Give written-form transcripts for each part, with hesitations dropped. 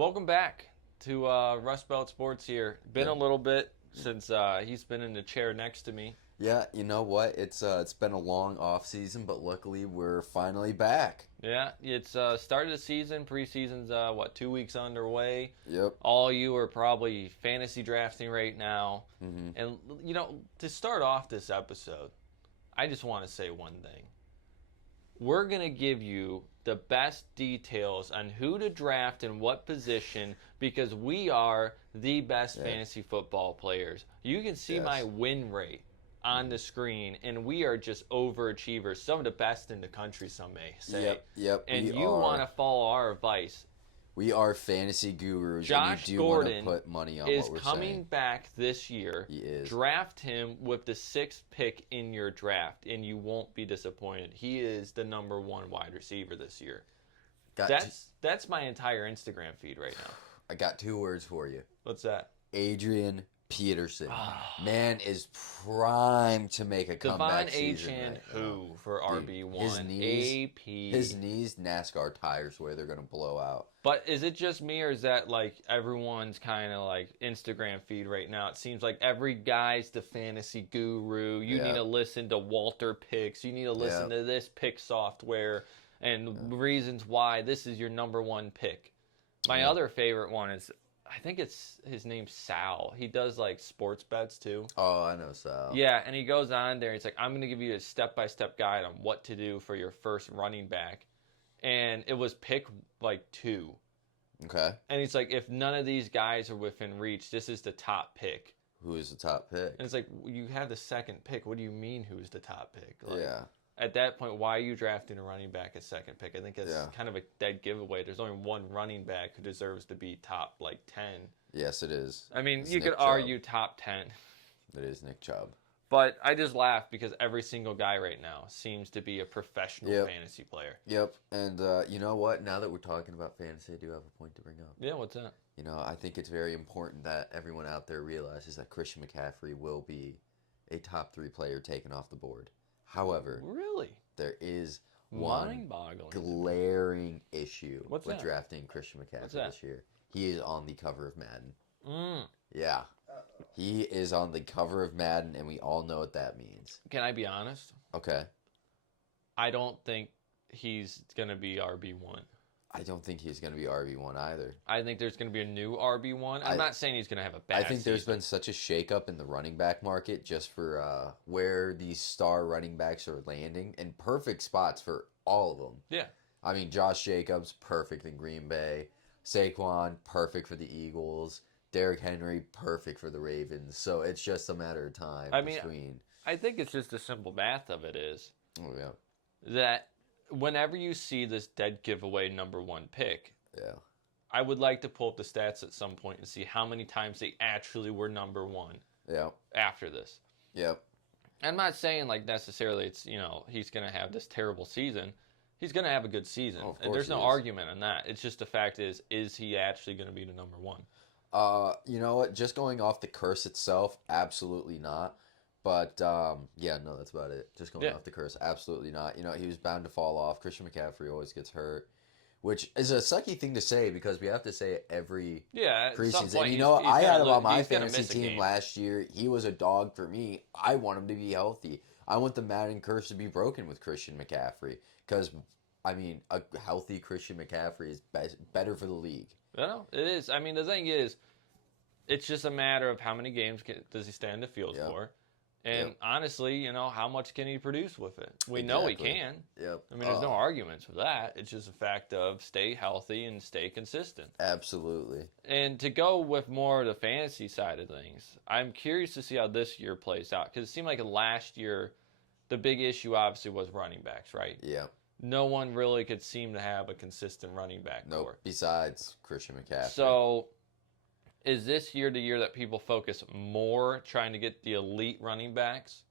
Welcome back to Rust Belt Sports here. Been a Yeah. little bit since he's been in the chair next to me. Yeah, you know what? It's been a long off season, but luckily we're finally back. Yeah, it's start of the season. Preseason's 2 weeks underway. Yep. All you are probably fantasy drafting right now. Hmm. And to start off this episode, I just want to say one thing. We're going to give you the best details on who to draft and what position because we are the best Yeah. fantasy football players. You can see my Yes. win rate on the screen, and we are just overachievers, some of the best in the country, some may say. Yep. And We you are. want to follow our advice. We are fantasy gurus, Josh and you do want to Gordon put money on is what we're coming saying. back this year. He is. Draft him with the sixth pick in your draft, and you won't be disappointed. He is the number one wide receiver this year. Got That's my entire Instagram feed right now. I got two words for you. What's that? Adrian Peterson. Man is primed to make a Devon comeback season. Achan, Right now. who for RB1, his knees- AP. His knees, NASCAR tires, where they're gonna blow out. But is it just me, or is that like everyone's kind of like Instagram feed right now? It seems like every guy's the fantasy guru. You Yeah. need to listen to Walter Picks. You need to listen to this pick software and reasons why this is your number one pick. My other favorite one is, I think it's his name's Sal. He does like sports bets too. Oh, I know, Sal. Yeah, and he goes on there. He's like, I'm going to give you a step-by-step guide on what to do for your first running back. And it was pick like 2. Okay. And he's like, if none of these guys are within reach, this is the top pick. Who is the top pick? And it's like, you have the second pick. What do you mean who's the top pick? Like, Yeah. At that point, why are you drafting a running back at second pick? I think that's Yeah. kind of a dead giveaway. There's only one running back who deserves to be top like 10. Yes, it is. I mean, It's you Nick could Chubb. argue top 10. It is Nick Chubb. But I just laugh because every single guy right now seems to be a professional Yep. fantasy player. Yep. And you know what? Now that we're talking about fantasy, I do have a point to bring up. Yeah, what's that? You know, I think it's very important that everyone out there realizes that Christian McCaffrey will be a top 3 player taken off the board. However, Really? there is one Mind-boggling. glaring issue What's with that? drafting Christian McCaffrey What's that? this year. He is on the cover of Madden. Mm. Yeah. He is on the cover of Madden, and we all know what that means. Can I be honest? Okay. I don't think he's going to be RB1. I don't think he's going to be RB1 either. I think there's going to be a new RB1. I'm not saying he's going to have a bad I think there's season. been such a shakeup in the running back market just for where these star running backs are landing in perfect spots for all of them. Yeah. I mean, Josh Jacobs, perfect in Green Bay. Saquon, perfect for the Eagles. Derrick Henry, perfect for the Ravens. So it's just a matter of time between. I think it's just the simple math of it is Oh, yeah. that whenever you see this dead giveaway number 1 pick, Yeah. I would like to pull up the stats at some point and see how many times they actually were number 1 Yeah. after this. Yep. I'm not saying like necessarily it's, he's going to have this terrible season. He's going to have a good season. Oh, of and course there's no he is. argument on that. It's just the fact is he actually going to be the number 1? You know what? Just going off the curse itself, absolutely not. But yeah, no, that's about it. Just going off the curse, absolutely not. You know, he was bound to fall off. Christian McCaffrey always gets hurt, which is a sucky thing to say because we have to say it every at some preseason. point And you he's- know, he's I gonna had him lo- on my he's gonna fantasy miss a team game. last year. He was a dog for me. I want him to be healthy. I want the Madden curse to be broken with Christian McCaffrey because, I mean, a healthy Christian McCaffrey is better for the league. No, it is. I mean, the thing is, it's just a matter of how many games does he stay on the field Yep. for. And Yep. honestly, how much can he produce with it? We know he Exactly. can. Yep. I mean, there's no arguments with that. It's just a fact of stay healthy and stay consistent. Absolutely. And to go with more of the fantasy side of things, I'm curious to see how this year plays out. Because it seemed like last year, the big issue obviously was running backs, right? Yeah. No one really could seem to have a consistent running back Nope. core. Besides Christian McCaffrey. So, is this year the year that people focus more trying to get the elite running backs?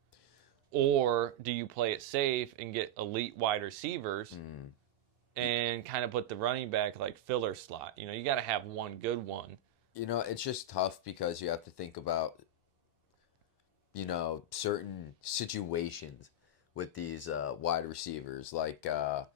Or do you play it safe and get elite wide receivers and kind of put the running back like filler slot? You got to have one good one. You know, it's just tough because you have to think about, certain situations with these wide receivers. Like the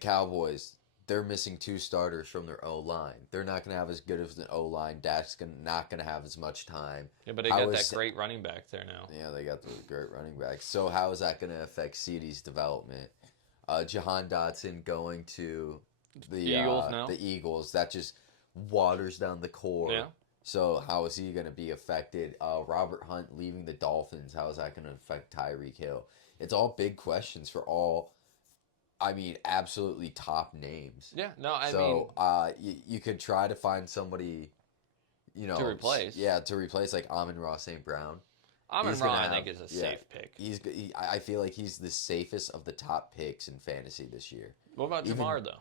Cowboys, they're missing 2 starters from their O-line. They're not going to have as good of an O-line. Dak's not going to have as much time. Yeah, but they got that great running back there now. Yeah, they got the great running back. So how is that going to affect CeeDee's development? Jahan Dotson going to the Eagles now. The Eagles, that just waters down the core. Yeah. So how is he going to be affected? Robert Hunt leaving the Dolphins, how is that going to affect Tyreek Hill? It's all big questions for all, I mean, absolutely top names. Yeah, no, I mean... So you could try to find somebody, you know... To replace. Yeah, to replace, like Amon-Ra St. Brown. Amon-Ra, I think, is a safe pick. I feel like he's the safest of the top picks in fantasy this year. What about Jamar, though?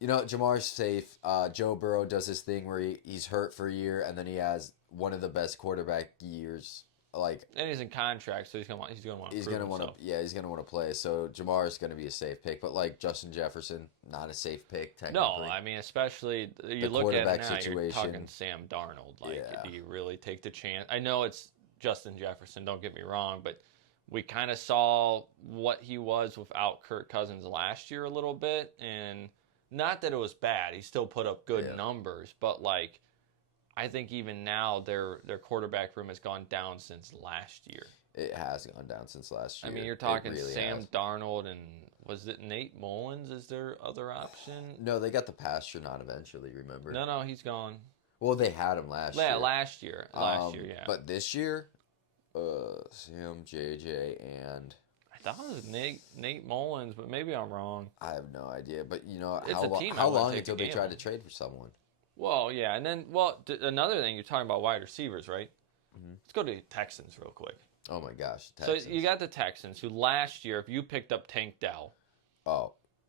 You know, Jamar's safe. Joe Burrow does this thing where he's hurt for a year, and then he has one of the best quarterback years. And he's in contract, so he's gonna want to prove himself. to play. So Jamar is gonna be a safe pick, but like Justin Jefferson, not a safe pick technically. No, I mean, especially you look at it now, you're talking Sam Darnold. Do you really take the chance? I know it's Justin Jefferson. Don't get me wrong, but we kind of saw what he was without Kirk Cousins last year a little bit, and not that it was bad. He still put up good numbers, but I think even now their quarterback room has gone down since last year. It has gone down since last year. I mean, you're talking really Sam Darnold, and was it Nate Mullins? Is their other option? No, they got the Pastronaut eventually, remember? No, he's gone. Well, they had him last year. Yeah, last year, yeah. But this year, Sam, JJ, and... I thought it was Nate Mullins, but maybe I'm wrong. I have no idea. But, you know, it's how long until they try to trade for someone? Well, yeah, and then, another thing, you're talking about wide receivers, right? Mm-hmm. Let's go to the Texans real quick. Oh, my gosh, Texans. So you got the Texans, who last year, if you picked up Tank Dell,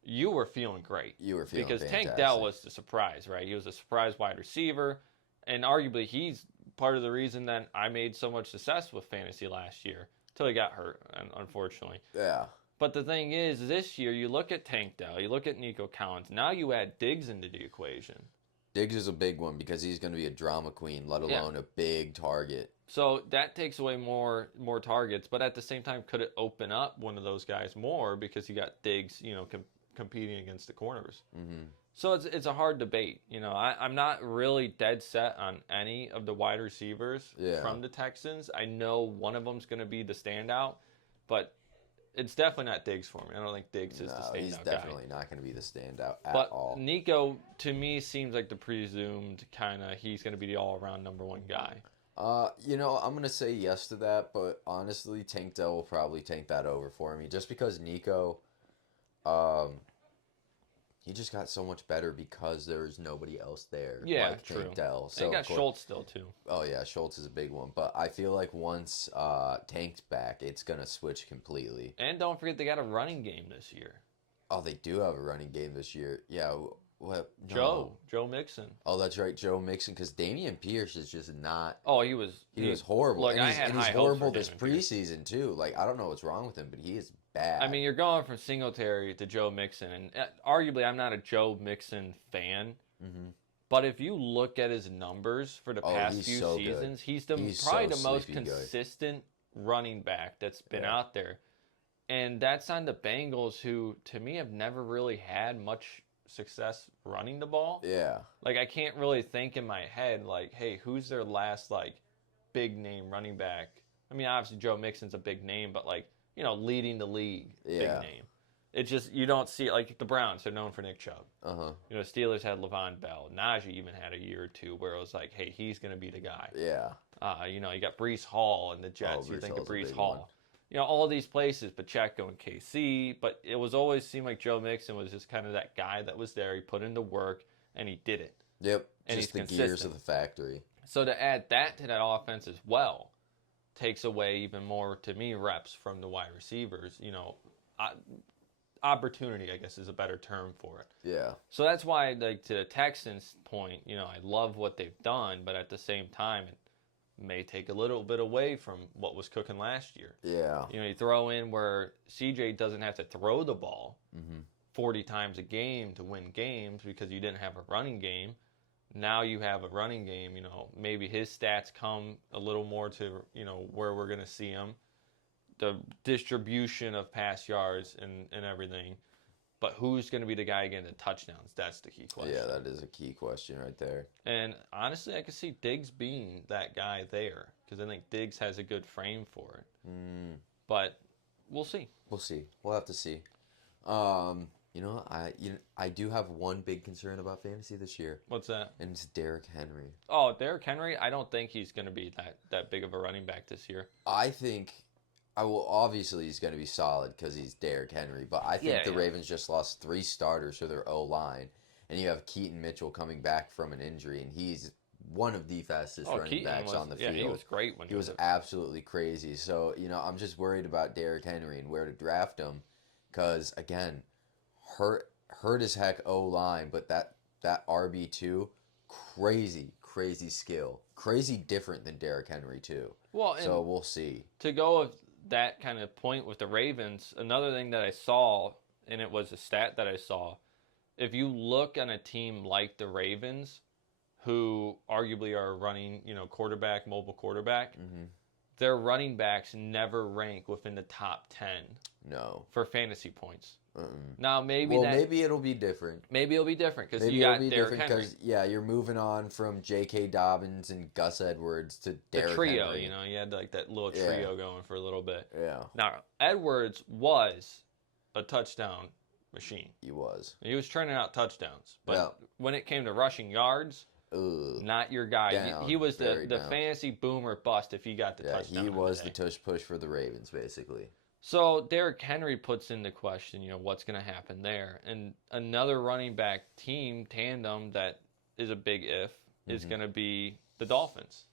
you were feeling great. You were feeling because fantastic. Tank Dell was the surprise, right? He was a surprise wide receiver, and arguably he's part of the reason that I made so much success with fantasy last year, until he got hurt, unfortunately. Yeah. But the thing is, this year, you look at Tank Dell, you look at Nico Collins, now you add Diggs into the equation. Diggs is a big one because he's going to be a drama queen, let alone a big target. So that takes away more targets, but at the same time, could it open up one of those guys more because you got Diggs, competing against the corners? Mm-hmm. So it's a hard debate. I'm not really dead set on any of the wide receivers from the Texans. I know one of them's going to be the standout, but it's definitely not Diggs for me. I don't think Diggs is the standout guy. He's definitely not going to be the standout at all. But Nico, to me, seems like the presumed he's going to be the all-around number one guy. I'm going to say yes to that, but honestly, Tank Dell will probably take that over for me. Just because Nico, he just got so much better because there's nobody else there. Yeah, like true. Tank Dell. So they got Schultz still, too. Oh, yeah, Schultz is a big one. But I feel like once Tank's back, it's going to switch completely. And don't forget, they got a running game this year. Oh, they do have a running game this year. Yeah. What? No. Joe Mixon. Oh, that's right, Joe Mixon. Because Dameon Pierce is just not... Oh, he was horrible. Look, and he's horrible this preseason, too. I don't know what's wrong with him, but he is bad. I mean, you're going from Singletary to Joe Mixon. And arguably, I'm not a Joe Mixon fan. Mm-hmm. But if you look at his numbers for the past few seasons, he's probably the most consistent running back that's been out there. And that's on the Bengals, who, to me, have never really had much success running the ball. Yeah. I can't really think in my head, hey, who's their last, big name running back? I mean, obviously, Joe Mixon's a big name, but, leading the league, big name. It's just, you don't see it. The Browns are known for Nick Chubb. Uh-huh. Steelers had Le'Veon Bell. Najee even had a year or two where it was hey, he's going to be the guy. Yeah. You got Breece Hall and the Jets. You think of Breece Hall. All these places, Pacheco and KC, but it was always seemed like Joe Mixon was just kind of that guy that was there. He put in the work, and he did it. Yep, and just the gears of the factory. So to add that to that offense as well takes away even more, to me, reps from the wide receivers. Opportunity, I guess, is a better term for it. Yeah. So that's why, to the Texans' point, I love what they've done, but at the same time, may take a little bit away from what was cooking last year. Yeah. You throw in where CJ doesn't have to throw the ball 40 times a game to win games because you didn't have a running game. Now you have a running game, maybe his stats come a little more to, where we're going to see him. The distribution of pass yards and everything. But who's going to be the guy getting the touchdowns? That's the key question. Yeah, that is a key question right there. And honestly, I could see Diggs being that guy there because I think Diggs has a good frame for it. But we'll see. We'll see. We'll have to see. I do have one big concern about fantasy this year. What's that? And it's Derrick Henry. Oh, Derrick Henry, I don't think he's going to be that big of a running back this year. I think obviously he's going to be solid because he's Derrick Henry, but I think the Ravens just lost 3 starters for their O-line, and you have Keaton Mitchell coming back from an injury, and he's one of the fastest running backs on the field. Yeah, he was great when he was absolutely crazy. So, I'm just worried about Derrick Henry and where to draft him because, again, hurt as heck O-line, but that RB2, crazy skill. Crazy different than Derrick Henry, too. Well, so we'll see. To go with that kind of point with the Ravens, another thing that I saw, and it was a stat that I saw, if you look on a team like the Ravens, who arguably are running, mobile quarterback, their running backs never rank within the top 10. No. For fantasy points. Now maybe it'll be different. Maybe it'll be different because you got Derrick Henry. You're moving on from J.K. Dobbins and Gus Edwards to Derrick trio. Henry. You had like that little trio going for a little bit. Yeah. Now Edwards was a touchdown machine. He was turning out touchdowns, but when it came to rushing yards, not your guy. He was the fantasy boomer bust if he got the touchdown. He was the tush push for the Ravens basically. So Derrick Henry puts into question, what's going to happen there. And another running back team tandem that is a big if is going to be the Dolphins.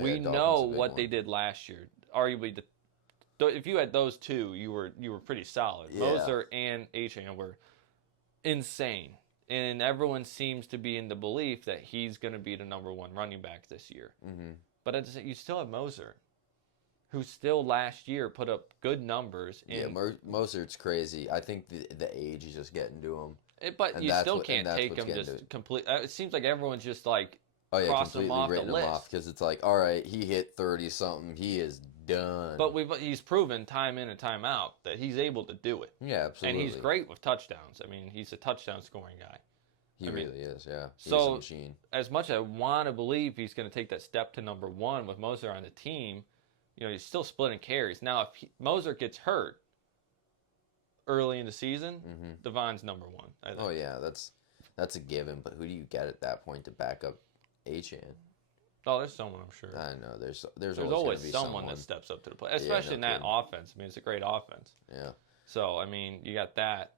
We know what they did last year. Arguably, if you had those two, you were pretty solid. Yeah. Moser and Achane were insane. And everyone seems to be in the belief that he's going to be the number 1 running back this year. But you still have Moser, who still last year put up good numbers. Mosert's crazy. I think the age is just getting to him. But you still can't take him just complete. It seems like everyone's just like crossing him off the list. Because it's like, all right, he hit 30-something. He is done. But he's proven time in and time out that he's able to do it. Yeah, absolutely. And he's great with touchdowns. I mean, he's a touchdown scoring guy. He really is, yeah. He's so, a machine. As much as I want to believe he's going to take that step to number 1 with Moser on the team, he's still splitting carries. Now, if Moser gets hurt early in the season, Devon's number 1, I think. Oh, yeah, that's a given. But who do you get at that point to back up Achane? Oh, there's someone, I'm sure. I know. There's always someone that steps up to the plate, especially in that offense. I mean, it's a great offense. Yeah. So, I mean, you got that.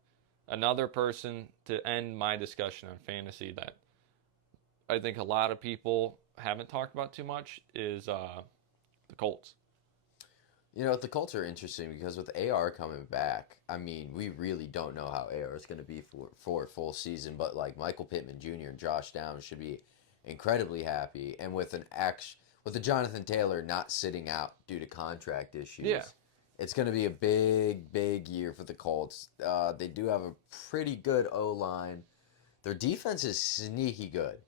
Another person to end my discussion on fantasy that I think a lot of people haven't talked about too much is the Colts. The Colts are interesting because with AR coming back, I mean, we really don't know how AR is going to be for a full season. But like Michael Pittman Jr. and Josh Downs should be incredibly happy, and with the Jonathan Taylor not sitting out due to contract issues, it's going to be a big year for the Colts. They do have a pretty good O-line. Their defense is sneaky good.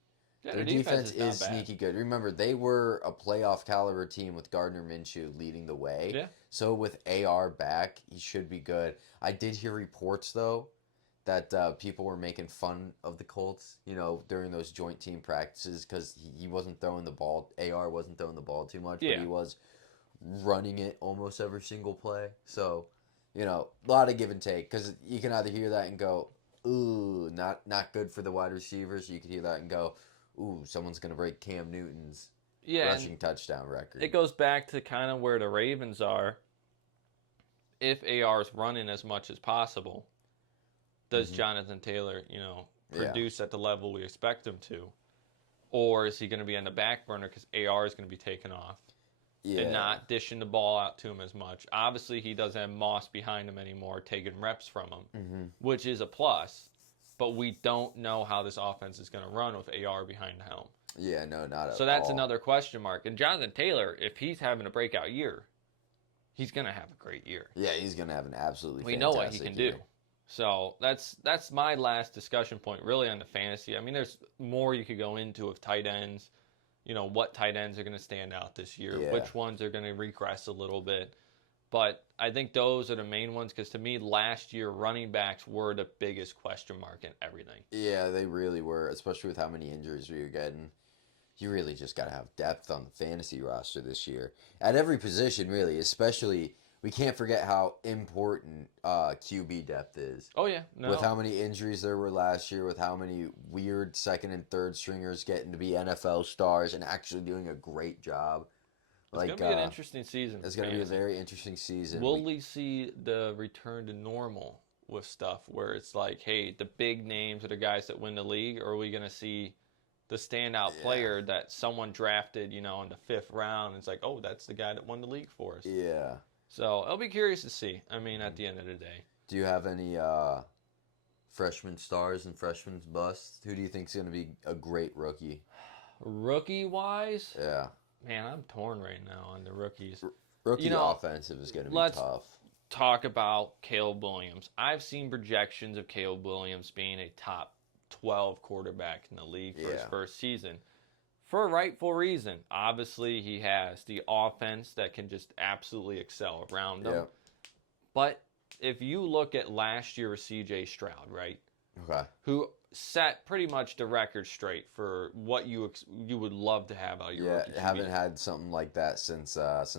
Yeah, their defense is sneaky good. Remember, they were a playoff caliber team with Gardner Minshew leading the way. Yeah. So with AR back, he should be good. I did hear reports though that people were making fun of the Colts, during those joint team practices because he wasn't throwing the ball. AR wasn't throwing the ball too much, but he was running it almost every single play. So, a lot of give and take because you can either hear that and go, ooh, not good for the wide receivers. You could hear that and go, ooh, someone's going to break Cam Newton's rushing touchdown record. It goes back to kind of where the Ravens are. If AR is running as much as possible, does Jonathan Taylor, produce at the level we expect him to? Or is he going to be on the back burner because AR is going to be taken off and not dishing the ball out to him as much? Obviously, he doesn't have Moss behind him anymore, taking reps from him, which is a plus. But we don't know how this offense is going to run with AR behind the helm. Yeah, no, not at all. So that's another question mark. And Jonathan Taylor, if he's having a breakout year, he's going to have a great year. Yeah, he's going to have an absolutely fantastic year. We know what he can do. So that's my last discussion point, really, on the fantasy. I mean, there's more you could go into with tight ends. What tight ends are going to stand out this year, which ones are going to regress a little bit. But I think those are the main ones because to me, last year, running backs were the biggest question mark in everything. Yeah, they really were, especially with how many injuries we were getting. You really just got to have depth on the fantasy roster this year. At every position, really, especially, we can't forget how important QB depth is. Oh, yeah. No. With how many injuries there were last year, with how many weird second and third stringers getting to be NFL stars and actually doing a great job. It's going to be an interesting season. It's going to be a very interesting season. Will we see the return to normal with stuff where it's like, hey, the big names are the guys that win the league, or are we going to see the standout player that someone drafted, in the 5th round? It's like, oh, that's the guy that won the league for us. Yeah. So I'll be curious to see. I mean, at the end of the day. Do you have any freshman stars and freshman busts? Who do you think is going to be a great rookie? Rookie-wise? Yeah. Man, I'm torn right now on the rookies. Rookie offensive is going to be tough. Let's talk about Caleb Williams. I've seen projections of Caleb Williams being a top 12 quarterback in the league for his first season. For a rightful reason. Obviously, he has the offense that can just absolutely excel around him. Yep. But if you look at last year with C.J. Stroud, right? Okay. Who set pretty much the record straight for what you would love to have out of your rookie QB. Haven't had something like that since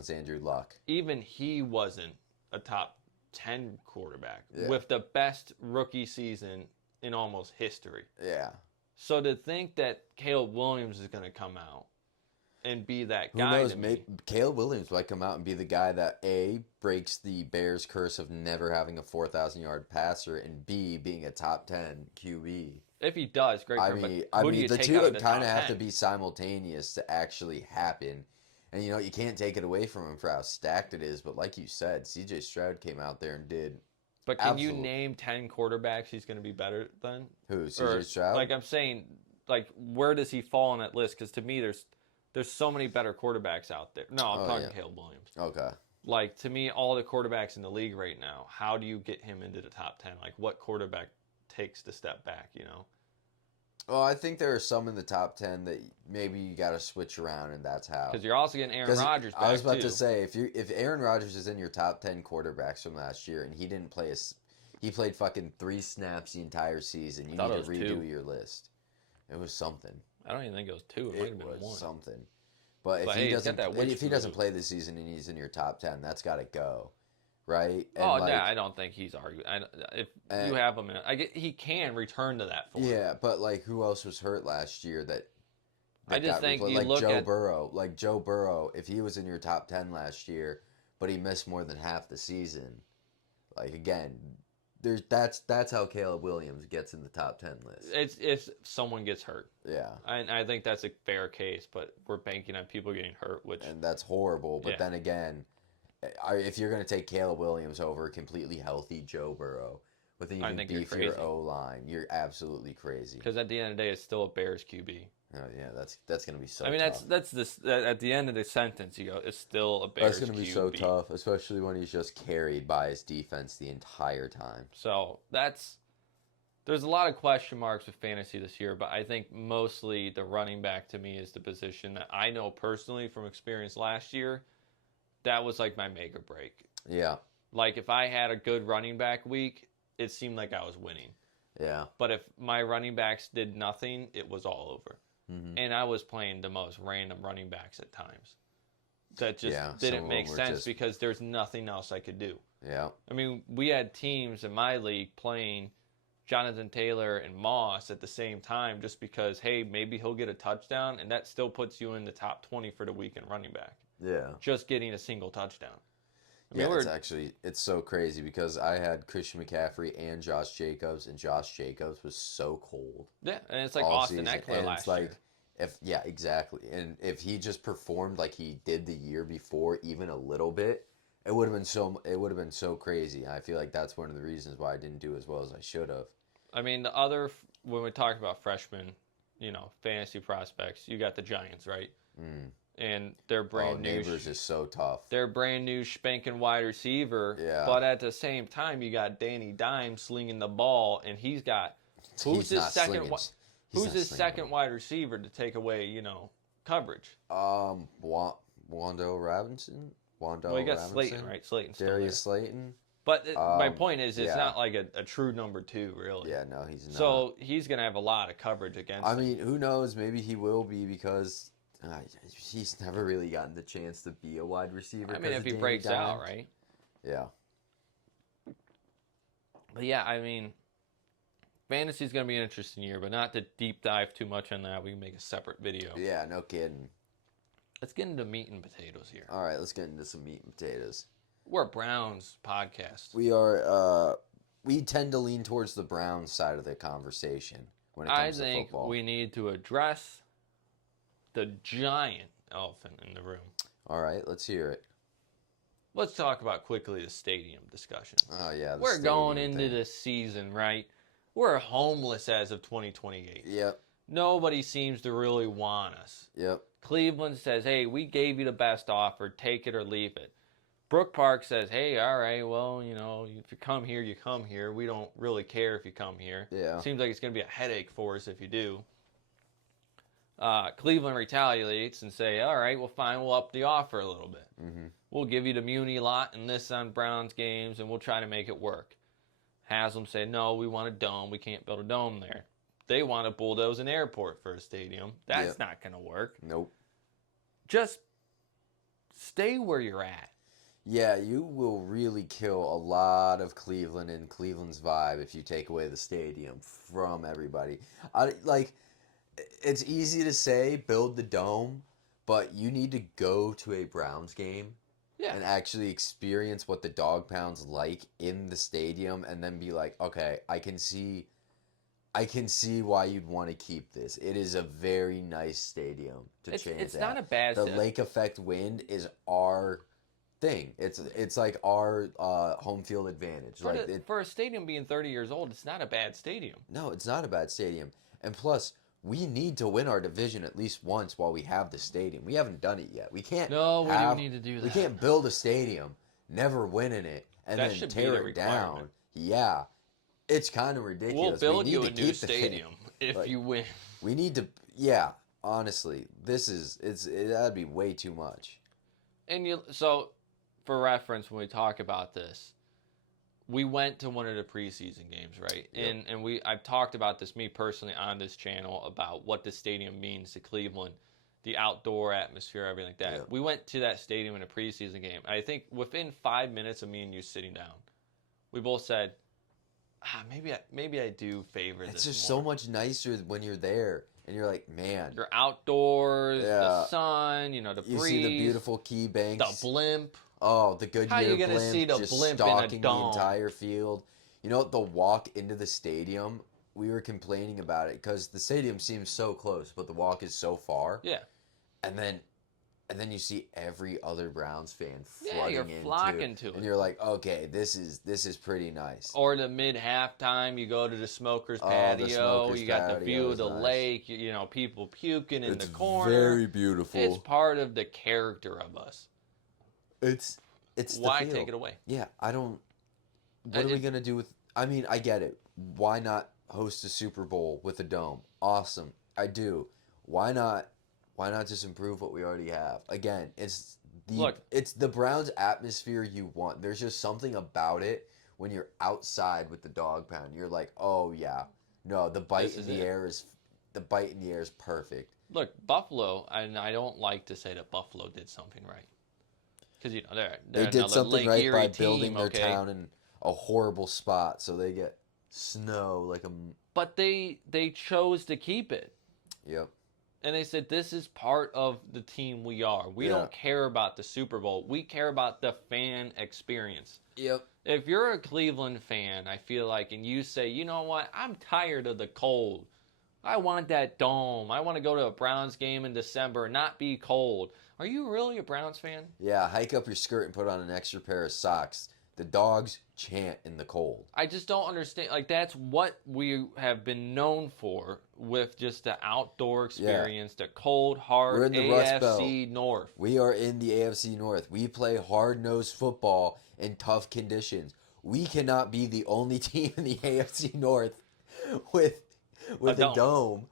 Andrew Luck. Even he wasn't a top 10 quarterback with the best rookie season in almost history. Yeah. So to think that Caleb Williams is going to come out and be that guy. Who knows? Maybe Caleb Williams might come out and be the guy that A, breaks the Bears' curse of never having a 4,000-yard passer, and B, being a top 10 QB. If he does, great. I mean, the two kind of have to be simultaneous to actually happen. And, you can't take it away from him for how stacked it is. But like you said, C.J. Stroud came out there and did. But can you name 10 quarterbacks he's going to be better than? Who, C.J. Stroud? Like I'm saying, where does he fall on that list? Because to me, there's so many better quarterbacks out there. No, I'm talking Caleb Williams. Okay. To me, all the quarterbacks in the league right now, how do you get him into the top 10? What quarterback takes the step back, Well, I think there are some in the top 10 that maybe you got to switch around, and that's how. Because you're also getting Aaron Rodgers back, I was about to say, if Aaron Rodgers is in your top 10 quarterbacks from last year, and he didn't play he played fucking 3 snaps the entire season, you need to redo your list. It was something. I don't even think it was 2. It might have been 1. Something. But if he doesn't play this season and he's in your top 10, that's got to go. Right? And I don't think he's arguing. If you have him, he can return to that form. Yeah, but who else was hurt last year that I just think you look at Burrow. Like Joe Burrow, if he was in your top 10 last year, but he missed more than half the season, again, that's how Caleb Williams gets in the top 10 list. It's if someone gets hurt. Yeah. And I think that's a fair case, but we're banking on people getting hurt, and that's horrible. But then again, if you're going to take Caleb Williams over a completely healthy Joe Burrow with an even beefier O-line, you're absolutely crazy. Because at the end of the day, it's still a Bears QB. Oh yeah, that's going to be so. I mean, tough. that's this at the end of the sentence. You go, it's still a Bears. That's going to be so tough, especially when he's just carried by his defense the entire time. So there's a lot of question marks with fantasy this year, but I think mostly the running back to me is the position that I know personally from experience last year. That was my make or break. Yeah. If I had a good running back week, it seemed like I was winning. Yeah. But if my running backs did nothing, it was all over. Mm-hmm. And I was playing the most random running backs at times. That just didn't make sense because there's nothing else I could do. Yeah. I mean, we had teams in my league playing Jonathan Taylor and Moss at the same time just because, hey, maybe he'll get a touchdown, and that still puts you in the top 20 for the week in running back. Yeah. Just getting a single touchdown. It's so crazy because I had Christian McCaffrey and Josh Jacobs, and Josh Jacobs was so cold. Yeah, and it's like Austin Eckler last year. Exactly. And if he just performed like he did the year before, even a little bit, it would have been so crazy. I feel like that's one of the reasons why I didn't do as well as I should have. I mean, when we talk about freshmen, fantasy prospects, you got the Giants, right? Mm. And their brand new Neighbors is so tough. Their brand new spanking wide receiver. Yeah. But at the same time, you got Danny Dimes slinging the ball, and he's got who's his second wide receiver to take away, coverage? Wando Robinson. Wandell Well, you got Robinson, Slayton, right? Slayton's still Darius there. Slayton. But my point is, it's yeah. not like a true number 2, really. Yeah, no, he's not. So he's going to have a lot of coverage against him. I mean, who knows? Maybe he will be because he's never really gotten the chance to be a wide receiver. I mean, if he breaks out, right? Yeah. But yeah, I mean, fantasy's going to be an interesting year, but not to deep dive too much on that. We can make a separate video. Yeah, no kidding. Let's get into meat and potatoes here. All right, let's get into some meat and potatoes. We're a Browns podcast. We are. We tend to lean towards the Browns side of the conversation when it comes to football. I think we need to address the giant elephant in the room. All right, let's hear it. Let's talk about quickly the stadium discussions. Oh, yeah. We're going into this season, right? We're homeless as of 2028. Yep. Nobody seems to really want us. Yep. Cleveland says, hey, we gave you the best offer. Take it or leave it. Brook Park says, hey, all right, well, you know, if you come here, you come here. We don't really care if you come here. Yeah. Seems like it's going to be a headache for us if you do. Cleveland retaliates and say, all right, well, fine, we'll up the offer a little bit. Mm-hmm. We'll give you the Muni lot and this on Browns games, and we'll try to make it work. Haslam said, no, we want a dome. We can't build a dome there. They want to bulldoze an airport for a stadium. That's not going to work. Nope. Just stay where you're at. Yeah, you will really kill a lot of Cleveland and Cleveland's vibe if you take away the stadium from everybody. It's easy to say build the dome, but you need to go to a Browns game and actually experience what the dog pound's like in the stadium and then be like, okay, I can see why you'd want to keep this. It is a very nice stadium to change. It's not a bad The lake effect wind is our thing. It's like our home field advantage. For a stadium being 30 years old, it's not a bad stadium. No, it's not a bad stadium. And plus, we need to win our division at least once while we have the stadium. We haven't done it yet. We can't. No, we do need to do that. We can't build a stadium, never winning it, and then tear it down. Yeah, it's kind of ridiculous. We'll build you a new stadium if you win. We need to. Yeah, honestly, that'd be way too much. And so, for reference, when we talk about this, we went to one of the preseason games, right? Yep. And I've talked about this, me personally, on this channel about what the stadium means to Cleveland, the outdoor atmosphere, everything like that. Yep. We went to that stadium in a preseason game. I think within 5 minutes of me and you sitting down, we both said, maybe I do favor this. It's just more. so much nicer when you're there. And you're like, man. You're outdoors, the sun, the breeze. You see the beautiful key banks. The blimp. Oh, the Goodyear How are you going to blimp see the just blimp in stalking a the dome? entire field. You know, the walk into the stadium, we were complaining about it because the stadium seems so close, but the walk is so far. Yeah. And then you see every other Browns fan flocking to it. And you're like, okay, this is pretty nice. Or the mid-halftime, you go to the Smokers patio, you got the view of the lake, people puking in the corner. It's very beautiful. It's part of the character of us. It's why the feel. Take it away? Yeah, I don't. What are we gonna do with? I mean, I get it. Why not host a Super Bowl with a dome? Awesome, I do. Why not? Why not just improve what we already have? Again, it's the Browns atmosphere you want. There's just something about it when you're outside with the dog pound. You're like, oh yeah, no, the bite in the air is perfect. Look, Buffalo, and I don't like to say that Buffalo did something right. Because they did something Lake right Erie by building their okay? town in a horrible spot, so they get snow like a. But they chose to keep it. Yep. And they said this is part of the team we are. We don't care about the Super Bowl. We care about the fan experience. Yep. If you're a Cleveland fan, I feel like, and you say, you know what, I'm tired of the cold. I want that dome. I want to go to a Browns game in December and not be cold. Are you really a Browns fan? Yeah, hike up your skirt and put on an extra pair of socks. The dogs chant in the cold. I just don't understand. Like, that's what we have been known for with just the outdoor experience, the cold, hard We're in the Rust Belt. AFC North. We are in the AFC North. We play hard-nosed football in tough conditions. We cannot be the only team in the AFC North with a dome.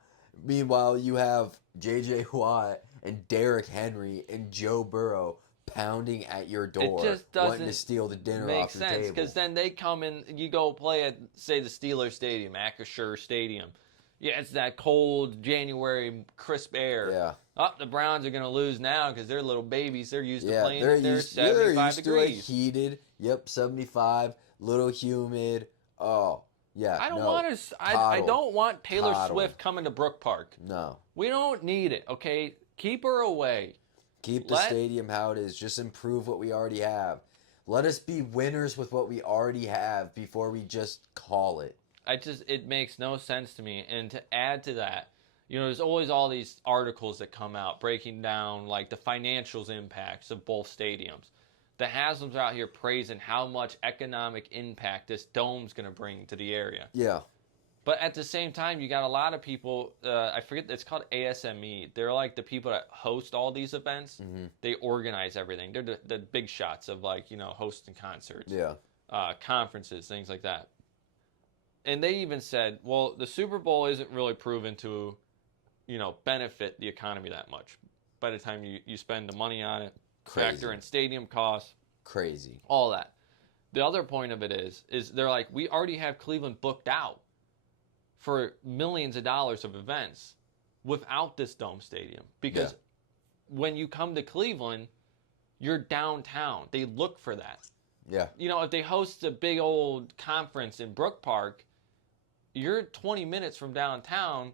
Meanwhile, you have J.J. Watt and Derrick Henry and Joe Burrow pounding at your door, just wanting to doesn't steal the dinner make off your sense table. because then they come in. You go play at, say, the Steelers Stadium, Acrisure Stadium. Yeah, it's that cold January crisp air. Yeah. Oh, the Browns are gonna lose now because they're little babies. They're used to Yeah, playing they're in their used, 75 used to it degrees. heated. Yep, 75, little humid. Oh, yeah. I don't no, want to. I coddled, don't want Taylor coddled. Swift coming to Brook Park. No. We don't need it. Okay, keep her away. Keep the stadium how it is. Just improve what we already have. Let us be winners with what we already have before we just call it. It makes no sense to me. And to add to that, you know, there's always all these articles that come out breaking down like the financials impacts of both stadiums. The Haslam's are out here praising how much economic impact this dome's going to bring to the area. Yeah. But at the same time, you got a lot of people, I forget, it's called ASME. They're like the people that host all these events. Mm-hmm. They organize everything. They're the big shots of, like, you know, hosting concerts, Yeah. Conferences, things like that. And they even said, well, the Super Bowl isn't really proven to, you know, benefit the economy that much. By the time you spend the money on it, factor in stadium costs. Crazy. All that. The other point of it is they're like, we already have Cleveland booked out for millions of dollars of events without this dome stadium. Because when you come to Cleveland, you're downtown. They look for that. Yeah. You know, if they host a big old conference in Brook Park, you're 20 minutes from downtown.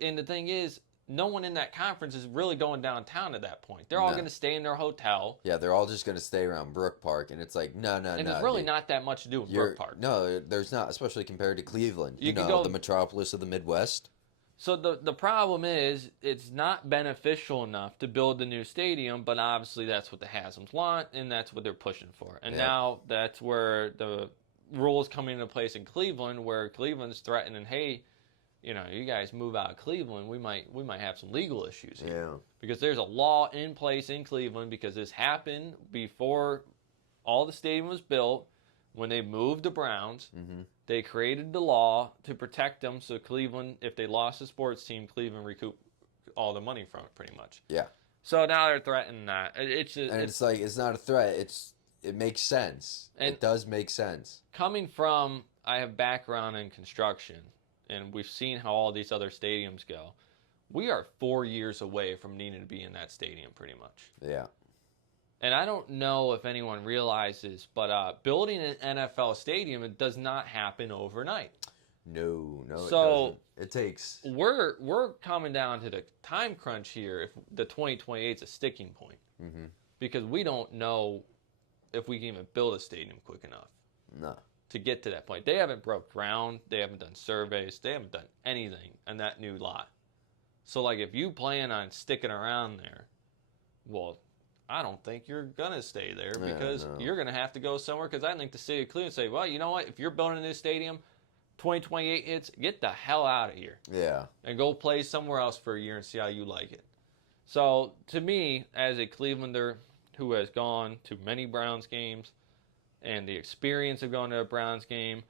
And the thing is, no one in that conference is really going downtown at that point. They're all going to stay in their hotel. Yeah, they're all just going to stay around Brook Park. And it's like, no. And there's really not that much to do in Brook Park. No, there's not, especially compared to Cleveland. You know, the metropolis of the Midwest. So the problem is it's not beneficial enough to build the new stadium, but obviously that's what the Haslam's want, and that's what they're pushing for. And now that's where the rules come into place in Cleveland, where Cleveland's threatening, hey, you know, you guys move out of Cleveland, we might have some legal issues here. Yeah. Because there's a law in place in Cleveland, because this happened before all the stadium was built. When they moved the Browns, they created the law to protect them, so Cleveland, if they lost the sports team, Cleveland recouped all the money from it, pretty much. Yeah. So now they're threatening that. It's like, it's not a threat. It makes sense. It does make sense. Coming from, I have background in construction, and we've seen how all these other stadiums go. We are 4 years away from needing to be in that stadium, pretty much. Yeah. And I don't know if anyone realizes, but building an NFL stadium, it does not happen overnight. No, so it doesn't. It takes... We're coming down to the time crunch here if the 2028 is a sticking point. Mm-hmm. Because we don't know if we can even build a stadium quick enough. No. To get to that point. They haven't broke ground. They haven't done surveys. They haven't done anything on that new lot. So, like, if you plan on sticking around there, well, I don't think you're going to stay there because you're going to have to go somewhere. Because I think the city of Cleveland say, well, you know what? If you're building a new stadium, 2028 hits, get the hell out of here. Yeah. And go play somewhere else for a year and see how you like it. So, to me, as a Clevelander who has gone to many Browns games and the experience of going to a Browns game,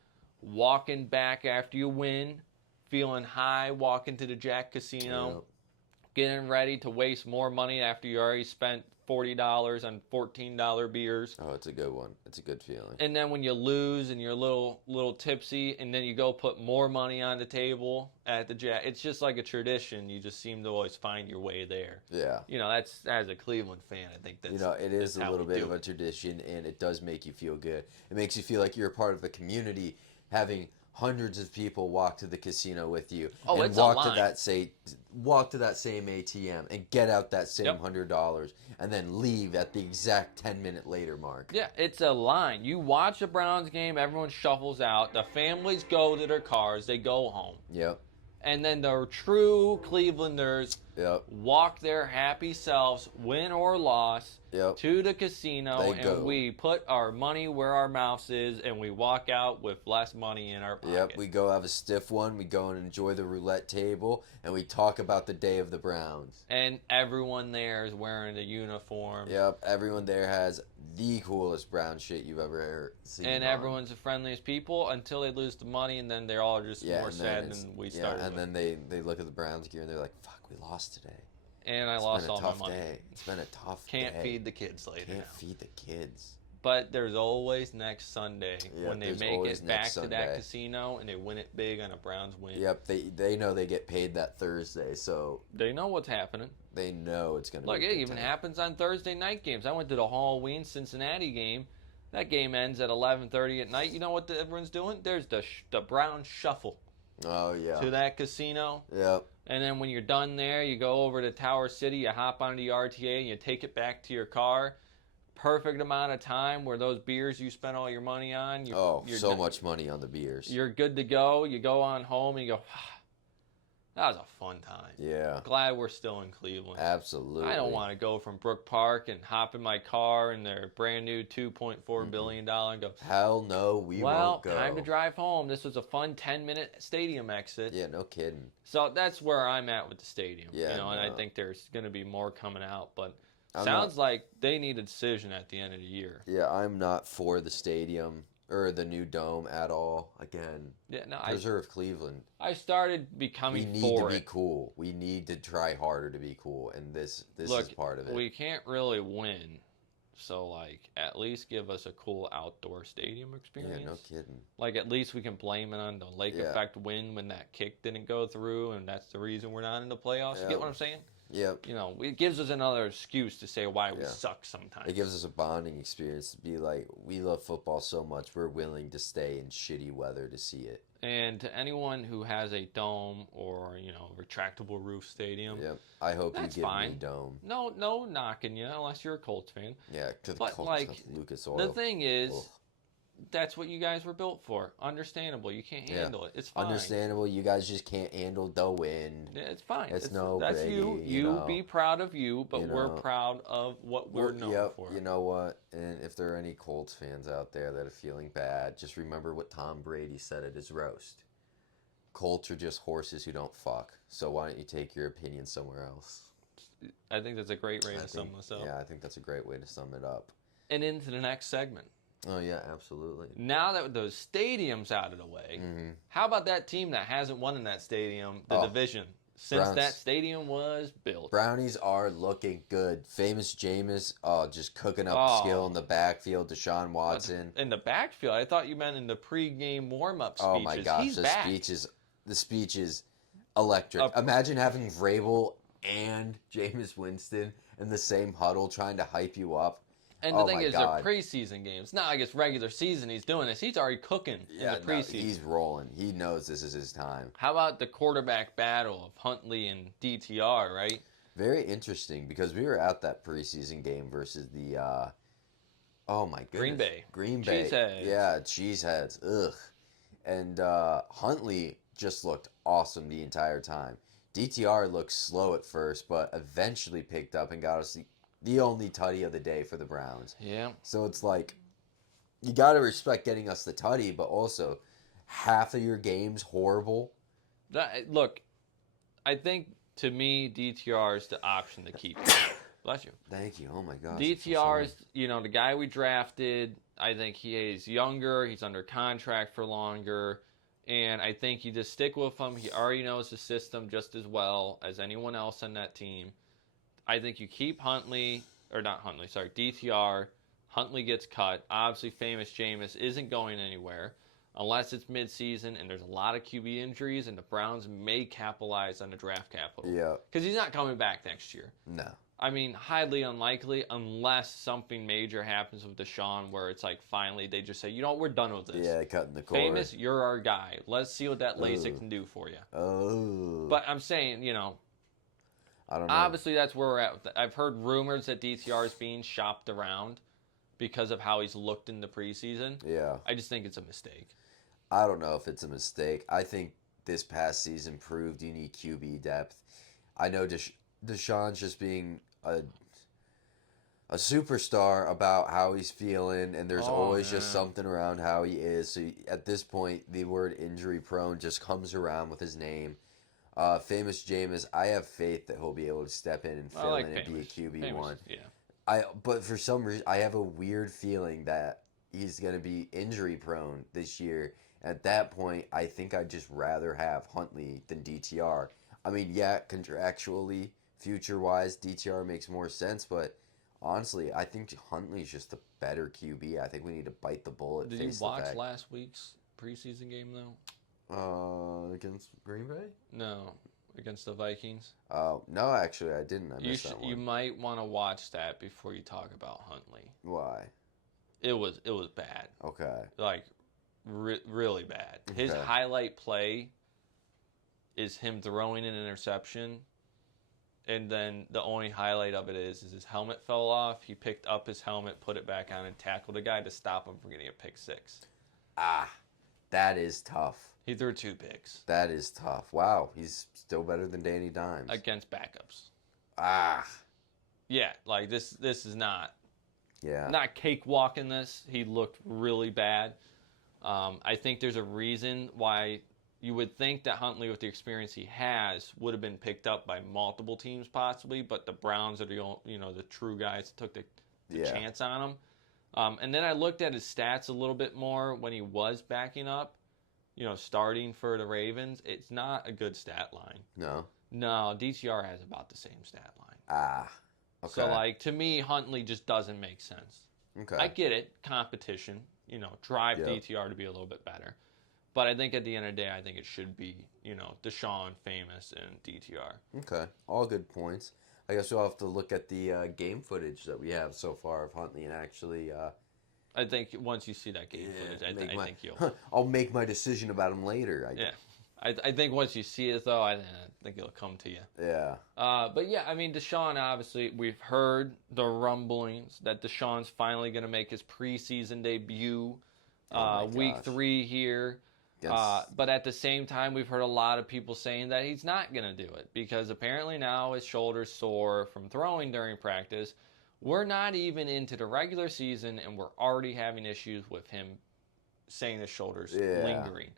walking back after you win, feeling high, walking to the Jack Casino, getting ready to waste more money after you already spent $40 on $14 beers. Oh, it's a good one. It's a good feeling. And then when you lose and you're a little tipsy, and then you go put more money on the table at the Jack, it's just like a tradition. You just seem to always find your way there. Yeah. You know, that's, as a Cleveland fan, I think that's, you know, it is a little bit of a it. tradition, and it does make you feel good. It makes you feel like you're a part of the community, having hundreds of people walk to the casino with you, and it's walk to that same ATM and get out that same $100, and then leave at the exact 10-minute later mark. Yeah, it's a line. You watch a Browns game, everyone shuffles out, the families go to their cars, they go home. Yep. And then the true Clevelanders walk their happy selves, win or loss, to the casino, and we put our money where our mouth is, and we walk out with less money in our pocket. Yep, we go have a stiff one, we go and enjoy the roulette table, and we talk about the day of the Browns. And everyone there is wearing the uniform. Yep, everyone there has the coolest brown shit you've ever seen. And everyone's the friendliest people until they lose the money, and then they're all just more sad than we started. And then they look at the Browns gear and they're like, fuck, we lost today. and I It's lost been a all my tough money. day. It's been a tough Can't day. feed the kids later Can't now. feed the kids. But there's always next Sunday Yeah, when they there's make always it next back to that Sunday. casino and they win it big on a Browns win. Yep, they know they get paid that Thursday, so They know what's happening. they know it's going to Look, be a it good even time. happens on Thursday night games. I went to the Halloween Cincinnati game. That game ends at 11:30 at night. You know what everyone's doing? There's the Browns shuffle Oh, yeah. to that casino. Yep. And then when you're done there, you go over to Tower City, you hop onto the RTA, and you take it back to your car. Perfect amount of time where those beers you spent all your money on. You're so much money on the beers. You're good to go. You go on home and you go, that was a fun time. Yeah. Glad we're still in Cleveland. Absolutely. I don't want to go from Brook Park and hop in my car in their brand new $2.4 billion and go, hell no, we won't go. Well, time to drive home. This was a fun 10-minute stadium exit. Yeah, no kidding. So that's where I'm at with the stadium. Yeah, and I no. think there's going to be more coming out, but I'm sounds like they need a decision at the end of the year. Yeah, I'm not for the stadium or the new dome at all. Again, Yeah, no, preserve Cleveland. I started becoming We need for to be it. cool. We need to try harder to be cool, and this Look, is part of it. We can't really win, so like at least give us a cool outdoor stadium experience. Yeah, no kidding. Like at least we can blame it on the lake Yeah. effect win when that kick didn't go through, and that's the reason we're not in the playoffs. You Yeah. get what I'm saying? Yep. You know, it gives us another excuse to say why we Yeah. suck sometimes. It gives us a bonding experience to be like, we love football so much, we're willing to stay in shitty weather to see it. And to anyone who has a dome or retractable roof stadium, Yep. I hope That's you give fine. me dome. no knocking you unless you're a Colts fan. Yeah, to the But, Colts, like, Lucas Oil. The thing is, Ugh. that's what you guys were built for. Understandable. You can't Yeah. handle it. It's fine. Understandable, you guys just can't handle the wind. Yeah, it's fine. It's no that's biggie, you. you know. Be proud of you, but You we're know. proud of what we're known Yep, for. you know what? And if there are any Colts fans out there that are feeling bad, just remember what Tom Brady said at his roast. Colts are just horses who don't fuck. So why don't you take your opinion somewhere else? I think that's a great way to sum this up. Yeah, I think that's a great way to sum it up. And into the next segment. Oh, yeah, absolutely. Now that those stadiums out of the way, Mm-hmm. how about that team that hasn't won in that stadium, the Oh, division, since Browns. that stadium was built? Brownies are looking good. Famous Jameis, just cooking up Oh. skill in the backfield. Deshaun Watson. In the backfield, I thought you meant in the pregame warm-up speeches. Oh my gosh, He's the back. speech is electric. Imagine having Vrabel and Jameis Winston in the same huddle trying to hype you up. And the Oh thing my is, God. they're preseason games. Not like it's regular season he's doing this. He's already cooking in the preseason. he's rolling. He knows this is his time. How about the quarterback battle of Huntley and DTR, right? Very interesting because we were at that preseason game versus the oh my goodness. Green Bay. Green Bay. Cheeseheads. Yeah, cheeseheads. Ugh. And Huntley just looked awesome the entire time. DTR looked slow at first, but eventually picked up and got us the only tutty of the day for the Browns. Yeah. So it's like, you got to respect getting us the tutty, but also half of your game's horrible. Look, I think to me, DTR is the option to keep. Bless you. Thank you. Oh my gosh. DTR is, the guy we drafted. I think he is younger. He's under contract for longer. And I think you just stick with him. He already knows the system just as well as anyone else on that team. I think you keep DTR. Huntley gets cut. Obviously, famous Jameis isn't going anywhere unless it's midseason and there's a lot of QB injuries, and the Browns may capitalize on the draft capital. Yeah. Because he's not coming back next year. No. I mean, highly unlikely unless something major happens with Deshaun where it's like finally they just say, we're done with this. Yeah, cutting the cord. Famous, you're our guy. Let's see what that LASIK can do for you. Oh. But I'm saying, I don't know. obviously that's where we're at. I've heard rumors that DTR is being shopped around because of how he's looked in the preseason. Yeah. I just think it's a mistake. I don't know if it's a mistake. I think this past season proved you need QB depth. I know Deshaun's just being a superstar about how he's feeling, and there's always just something around how he is. So at this point, the word injury prone just comes around with his name. Famous Jameis, I have faith that he'll be able to step in and fill in and be a QB1. Yeah. But for some reason, I have a weird feeling that he's going to be injury prone this year. At that point, I think I'd just rather have Huntley than DTR. I mean, yeah, contractually, future-wise, DTR makes more sense, but honestly, I think Huntley's just the better QB. I think we need to bite the bullet. Did you watch last week's preseason game, though? Against Green Bay? No, against the Vikings. Oh, no, actually, I didn't. I missed that one. You might want to watch that before you talk about Huntley. Why? It was bad. Okay. Like, really bad. His highlight play is him throwing an interception, and then the only highlight of it is his helmet fell off. He picked up his helmet, put it back on, and tackled a guy to stop him from getting a pick six. Ah, that is tough. He threw 2 picks. That is tough. Wow, he's still better than Danny Dimes. Against backups. Ah. Yeah, like this is not Yeah. not cakewalking this. He looked really bad. I think there's a reason why you would think that Huntley, with the experience he has, would have been picked up by multiple teams possibly, but the Browns are the true guys that took the chance on him. And then I looked at his stats a little bit more when he was backing up, starting for the Ravens. It's not a good stat line. No. No, DTR has about the same stat line. Ah. Okay. So, to me, Huntley just doesn't make sense. Okay. I get it. Competition, drive DTR to be a little bit better. But I think at the end of the day, I think it should be, Deshaun, Famous, and DTR. Okay. All good points. I guess we'll have to look at the game footage that we have so far of Huntley and actually... I think once you see that game footage, I think you'll... I'll make my decision about him later. I think once you see it, though, I think it'll come to you. Yeah. But, yeah, I mean, Deshaun, obviously, we've heard the rumblings that Deshaun's finally going to make his preseason debut week 3 here. But at the same time, we've heard a lot of people saying that he's not going to do it because apparently now his shoulder's sore from throwing during practice. We're not even into the regular season, and we're already having issues with him saying his shoulder's lingering.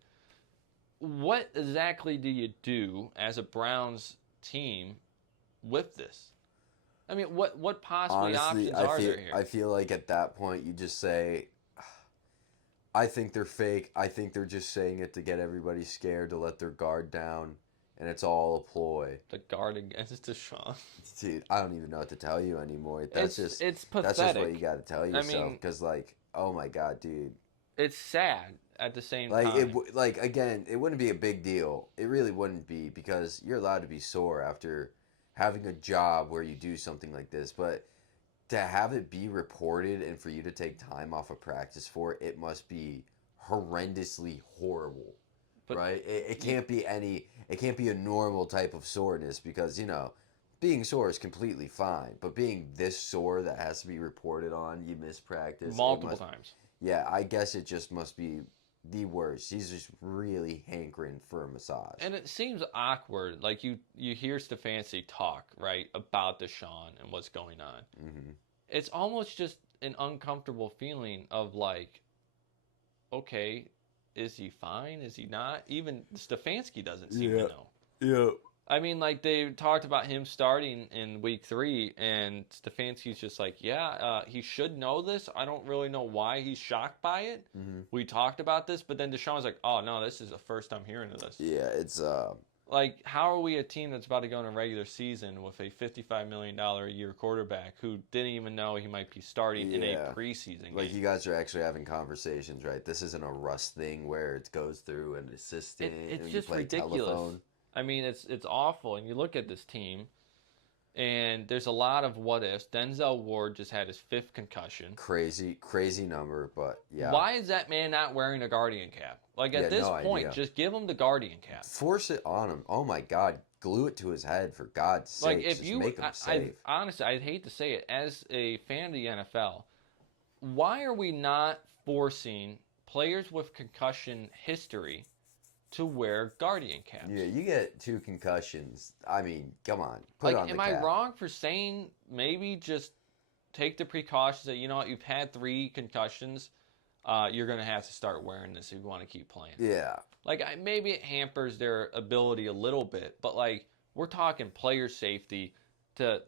What exactly do you do as a Browns team with this? I mean, what possibly options are there here? I feel like at that point you just say, I think they're fake. I think they're just saying it to get everybody scared, to let their guard down, and it's all a ploy. The guard against Deshaun. Dude, I don't even know what to tell you anymore. It's pathetic. That's just what you got to tell yourself. Because, oh my God, dude. It's sad at the same time. Again, it wouldn't be a big deal. It really wouldn't be because you're allowed to be sore after having a job where you do something like this. But to have it be reported and for you to take time off of practice for it must be horrendously horrible, right? It can't be a normal type of soreness because, being sore is completely fine. But being this sore that has to be reported on, you miss practice. Multiple times. Yeah, I guess it just must be the worst. He's just really hankering for a massage. And it seems awkward. Like, you hear Stefanski talk, right, about Deshaun and what's going on. Mm-hmm. It's almost just an uncomfortable feeling of, okay, is he fine? Is he not? Even Stefanski doesn't seem to know. Yeah. I mean, they talked about him starting in week 3, and Stefanski's just he should know this. I don't really know why he's shocked by it. Mm-hmm. We talked about this, but then Deshaun's like, oh, no, this is the first time hearing of this. Yeah, it's... how are we a team that's about to go in a regular season with a $55 million a year quarterback who didn't even know he might be starting in a preseason game? You guys are actually having conversations, right? This isn't a Russ thing where it goes through an assistant it's and just you play ridiculous. Telephone. I mean, it's awful. And you look at this team, and there's a lot of what ifs. Denzel Ward just had his 5th concussion. Crazy number, but yeah. Why is that man not wearing a Guardian cap? At this point, just give him the Guardian cap. Force it on him. Oh my God, glue it to his head for God's sake. Make him safe. Honestly, I'd hate to say it. As a fan of the NFL, why are we not forcing players with concussion history to wear Guardian caps? Yeah, you get 2 concussions. I mean, come on. Put on the cap. Am I wrong for saying maybe just take the precautions that, you've had 3 concussions, you're going to have to start wearing this if you want to keep playing? Yeah. Maybe it hampers their ability a little bit, but, we're talking player safety to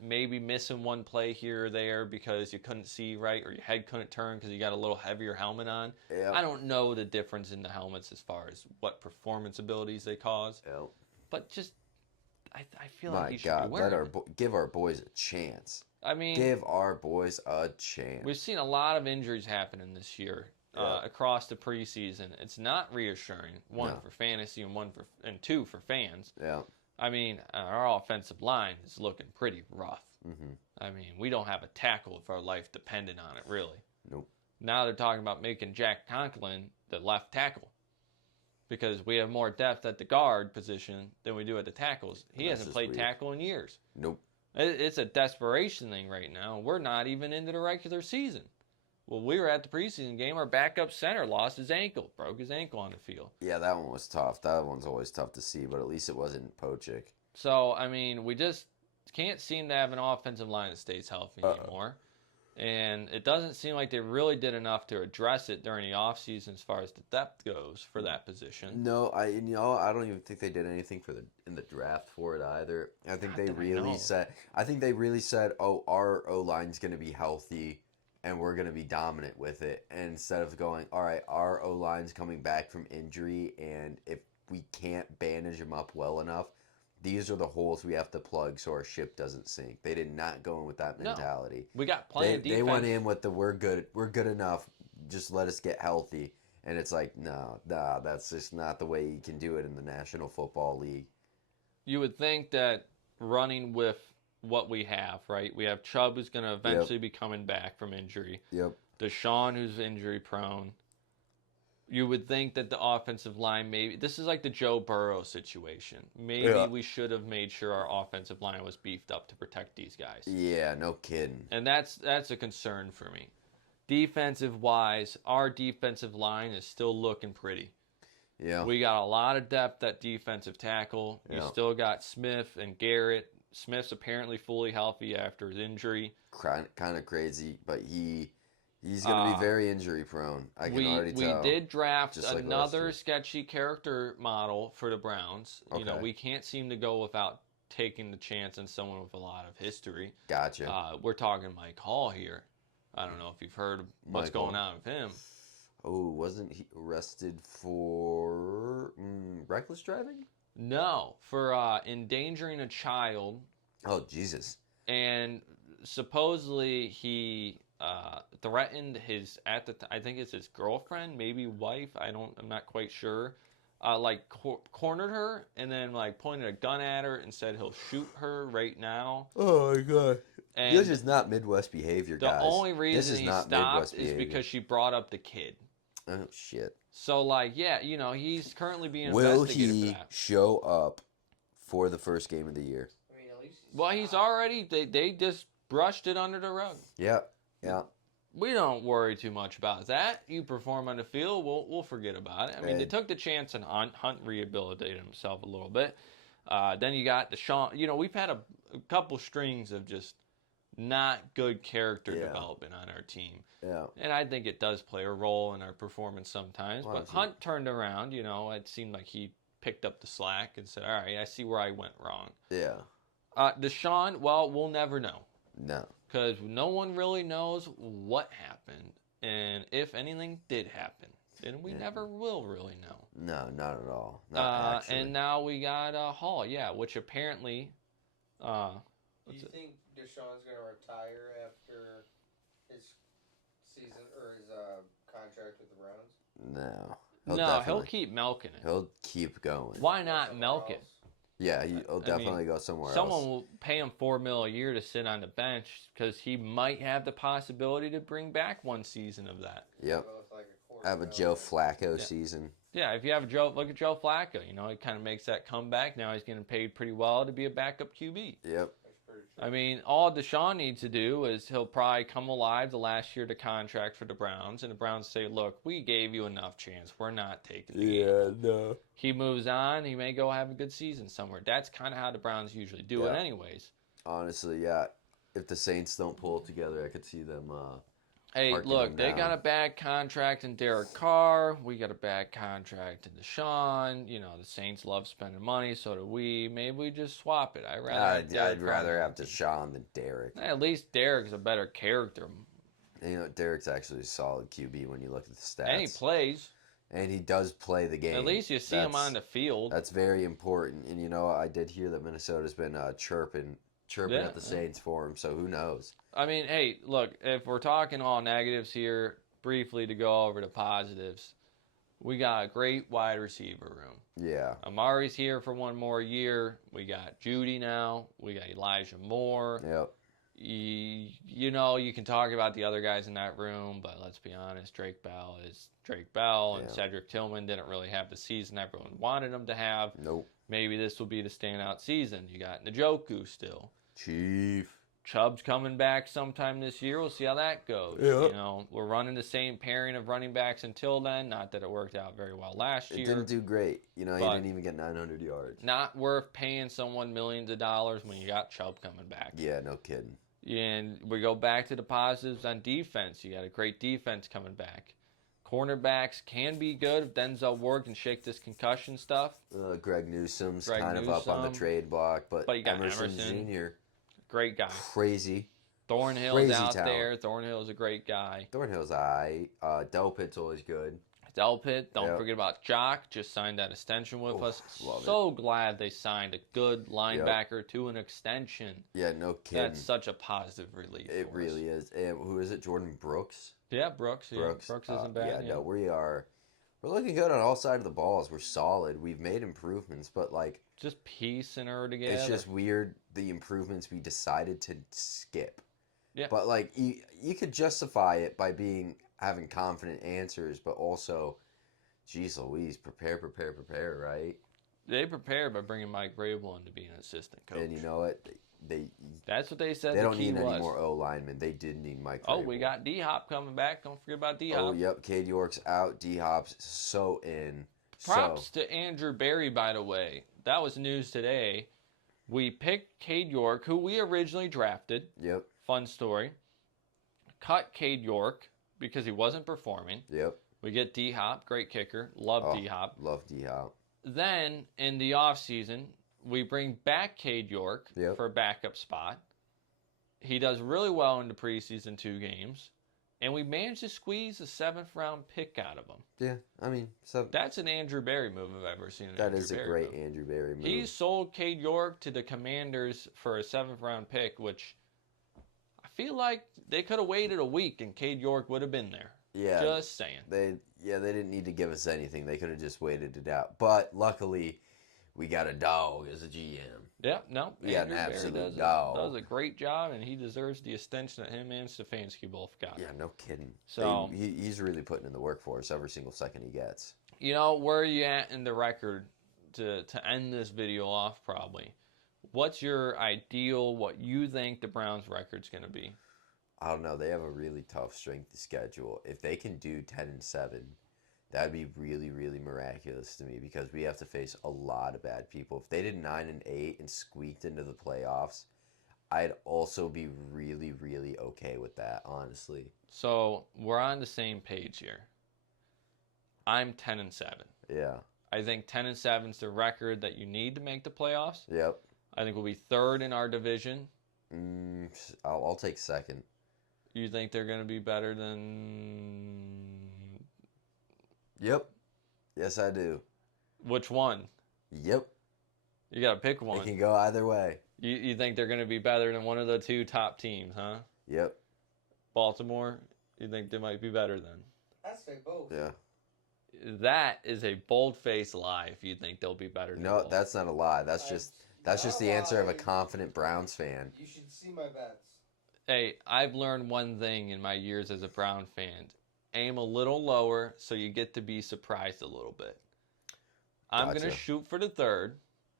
maybe missing one play here or there because you couldn't see right or your head couldn't turn because you got a little heavier helmet on. Yep. I don't know the difference in the helmets as far as what performance abilities they cause. Yep. But just I feel like My he should God, be wearing it. give our boys a chance. I mean, Give our boys a chance. we've seen a lot of injuries happening this year across the preseason. It's not reassuring. One for fantasy and two for fans. Yeah. I mean, our offensive line is looking pretty rough. Mm-hmm. I mean, we don't have a tackle if our life depended on it, really. Nope. Now they're talking about making Jack Conklin the left tackle because we have more depth at the guard position than we do at the tackles. He hasn't played tackle in years. Nope. It's a desperation thing right now. We're not even into the regular season. Well, we were at the preseason game. Our backup center lost his ankle, broke his ankle on the field. Yeah, that one was tough. That one's always tough to see, but at least it wasn't Pochik. So, I mean, we just can't seem to have an offensive line that stays healthy anymore. And it doesn't seem like they really did enough to address it during the offseason as far as the depth goes for that position. No, I don't even think they did anything in the draft for it either. I think they really said, "Oh, our O-line's going to be healthy and we're going to be dominant with it." And instead of going, "All right, our O-line's coming back from injury and if we can't bandage them up well enough, these are the holes we have to plug so our ship doesn't sink." They did not go in with that mentality. No, we got plenty of defense. They went in with the we're good enough, just let us get healthy. And it's like, no, that's just not the way you can do it in the National Football League. You would think that running with what we have, right? We have Chubb who's going to eventually be coming back from injury. Yep. Deshaun who's injury prone. You would think that the offensive line this is like the Joe Burrow situation. Maybe we should have made sure our offensive line was beefed up to protect these guys. Yeah, no kidding. And that's a concern for me. Defensive wise, our defensive line is still looking pretty. Yeah. We got a lot of depth at defensive tackle. You still got Smith and Garrett. Smith's apparently fully healthy after his injury. Kind of crazy, but he's going to be very injury prone. I can already tell. We did draft another sketchy character model for the Browns. Okay. You know, we can't seem to go without taking the chance on someone with a lot of history. Gotcha. We're talking Mike Hall here. I don't know if you've heard what's going on with him. Oh, wasn't he arrested for reckless driving? No, for endangering a child. Oh, Jesus. And supposedly he threatened his I think it's his girlfriend, maybe wife. I'm not quite sure. Cornered her and then pointed a gun at her and said he'll shoot her right now. Oh my God! And this is not Midwest behavior, guys. The only reason he stopped is because she brought up the kid. Oh shit! So he's currently being Will investigated he for that. show up for the first game of the year? I mean, at least he's already. They just brushed it under the rug. Yeah. We don't worry too much about that. You perform on the field, we'll forget about it. I mean, they took the chance and Hunt rehabilitated himself a little bit. Then you got Deshaun. We've had a couple strings of just not good character development on our team. Yeah. And I think it does play a role in our performance sometimes. But Hunt turned around. It seemed like he picked up the slack and said, all right, I see where I went wrong. Yeah. Deshaun, well, we'll never know. No. Because no one really knows what happened and if anything did happen. And we never will really know. No, not at all. Not actually. And now we got Hall, which apparently... do you think Deshaun's going to retire after his season or his contract with the Browns? He'll keep milking it. He'll keep going. Why not milk it? Yeah, he'll definitely go somewhere else. Someone will pay him $4 million a year to sit on the bench because he might have the possibility to bring back one season of that. Yep. Have a Joe Flacco season. Yeah, if you have look at Joe Flacco. He kind of makes that comeback. Now he's getting paid pretty well to be a backup QB. Yep. I mean, all Deshaun needs to do is he'll probably come alive the last year to contract for the Browns, and the Browns say, look, we gave you enough chance. We're not taking the game. No. He moves on. He may go have a good season somewhere. That's kind of how the Browns usually do it anyways. Honestly, yeah. If the Saints don't pull it together, I could see them hey, look, they got a bad contract in Derek Carr. We got a bad contract in Deshaun. The Saints love spending money, so do we. Maybe we just swap it. I'd rather have Deshaun than Derek. At least Derek's a better character. Derek's actually a solid QB when you look at the stats. And he plays. And he does play the game. At least you see him on the field. That's very important. And, you know, I did hear that Minnesota's been chirping at the Saints for him, so who knows? I mean, hey, look, if we're talking all negatives here, briefly to go over the positives, we got a great wide receiver room. Yeah. Amari's here for one more year. We got Judy now. We got Elijah Moore. Yep. You know, you can talk about the other guys in that room, but let's be honest, Drake Bell is Drake Bell, and Cedric Tillman didn't really have the season everyone wanted him to have. Nope. Maybe this will be the standout season. You got Njoku still. Chief. Chubb's coming back sometime this year. We'll see how that goes. Yep. You know, we're running the same pairing of running backs until then. Not that it worked out very well last year. It didn't do great. You know, he didn't even get 900 yards. Not worth paying someone millions of dollars when you got Chubb coming back. Yeah, no kidding. And we go back to the positives on defense. You got a great defense coming back. Cornerbacks can be good if Denzel Ward can shake this concussion stuff. Greg Newsome's of up on the trade block, but you got Emerson Jr. Great guy. Crazy. Thornhill's out there. Thornhill's a great guy. Thornhill's aight. Delpit's always good. Delpit, don't forget about Jock. Just signed that extension with us. So glad they signed a good linebacker to an extension. Yeah, no kidding. That's such a positive relief. It really is. And who is it? Jordan Brooks? Yeah, Brooks. Brooks isn't bad. No, we're looking good on all sides of the balls. We're solid. We've made improvements, but just piecing her together. It's just weird the improvements we decided to skip. Yeah. But you could justify it by having confident answers, but also, geez Louise, prepare, right? They prepared by bringing Mike Vrabel in to be an assistant coach. And you know what? That's what they said. They don't need any more O linemen. They did need Mike Vrabel. Oh, we got D Hop coming back. Don't forget about D Hop. Oh, yep. Cade York's out. D Hop's so in. Props to Andrew Berry, by the way. That was news today. We picked Cade York, who we originally drafted. Yep. Fun story. Cut Cade York because he wasn't performing. Yep. We get D Hop, great kicker. Love D Hop. Love D Hop. Then in the offseason, we bring back Cade York for a backup spot. He does really well in the preseason 2 games. And we managed to squeeze a 7th-round pick out of him. Yeah, I mean... That's an Andrew Berry move if I've ever seen. That is a great Andrew Berry move. He sold Cade York to the Commanders for a 7th-round pick, which I feel like they could have waited a week and Cade York would have been there. Yeah. Just saying. They didn't need to give us anything. They could have just waited it out. But luckily, we got a dog as a GM. Yeah, no. We got an absolute dog. Does a great job, and he deserves the extension that him and Stefanski both got. Yeah, no kidding. So he's really putting in the work for us every single second he gets. You know, where are you at in the record to end this video off probably? What's your ideal, what you think the Browns' record's going to be? I don't know. They have a really tough strength of schedule. If they can do 10-7, that'd be really, really miraculous to me because we have to face a lot of bad people. If they did 9-8 and squeaked into the playoffs, I'd also be really, really okay with that, honestly. So we're on the same page here. I'm 10-7. Yeah. I think 10-7 is the record that you need to make the playoffs. Yep. I think we'll be 3rd in our division. I'll take 2nd. You think they're going to be better than... Yep. Yes, I do. Which one? Yep. You got to pick one. It can go either way. You think they're going to be better than one of the 2 top teams, huh? Yep. Baltimore, you think they might be better than? I'd say both. Yeah. That is a bold-faced lie if you think they'll be better than both. That's not a lie. That's just the answer of a confident Browns fan. You should see my bets. Hey, I've learned one thing in my years as a Brown fan. Aim a little lower so you get to be surprised a little bit. I'm going to shoot for the 3rd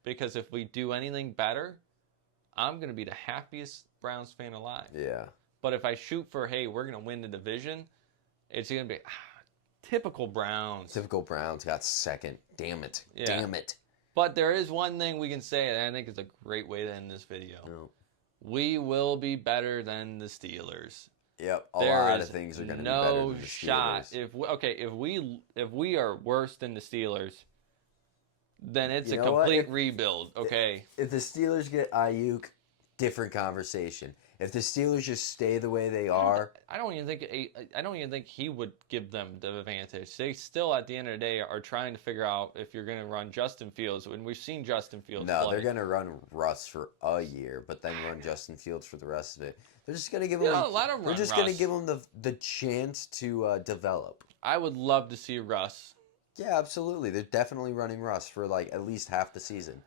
because if we do anything better, I'm going to be the happiest Browns fan alive. Yeah. But if I shoot for, hey, we're going to win the division, it's going to be typical Browns. Typical Browns got 2nd. Damn it. Yeah. Damn it. But there is one thing we can say, and I think it's a great way to end this video. No. We will be better than the Steelers. Yep, a lot of things are going to be better than the Steelers. Shot. If we are worse than the Steelers, then it's a complete rebuild. Okay. If the Steelers get Ayuk, different conversation. If the Steelers just stay the way they are, I don't even think he would give them the advantage. They still, at the end of the day, are trying to figure out if you're going to run Justin Fields. When we've seen Justin Fields no, play. they're going to run Russ for a year, but then run Justin Fields for the rest of it. They're just going to give him. They're just going to give him the chance to develop. I would love to see Russ. Yeah, absolutely. They're definitely running Russ for like at least half the season.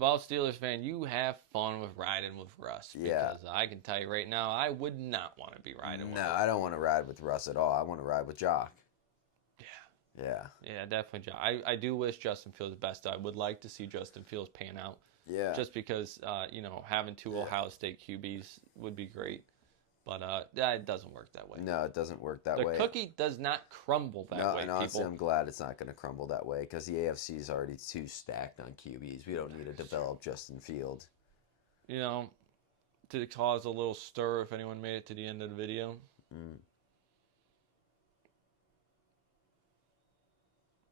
Well, Steelers fan, you have fun with riding with Russ. Because I can tell you right now, I would not want to be riding with Russ. No, I don't want to ride with Russ at all. I want to ride with Jock. Yeah, definitely Jock. I do wish Justin Fields the best. I would like to see Justin Fields pan out. Yeah. Just because, having two Ohio State QBs would be great. But it doesn't work that way. No, it doesn't work that way. The cookie does not crumble that way, and honestly, people. I'm glad it's not going to crumble that way because the AFC is already too stacked on QBs. We don't need to develop Justin Fields. To cause a little stir if anyone made it to the end of the video.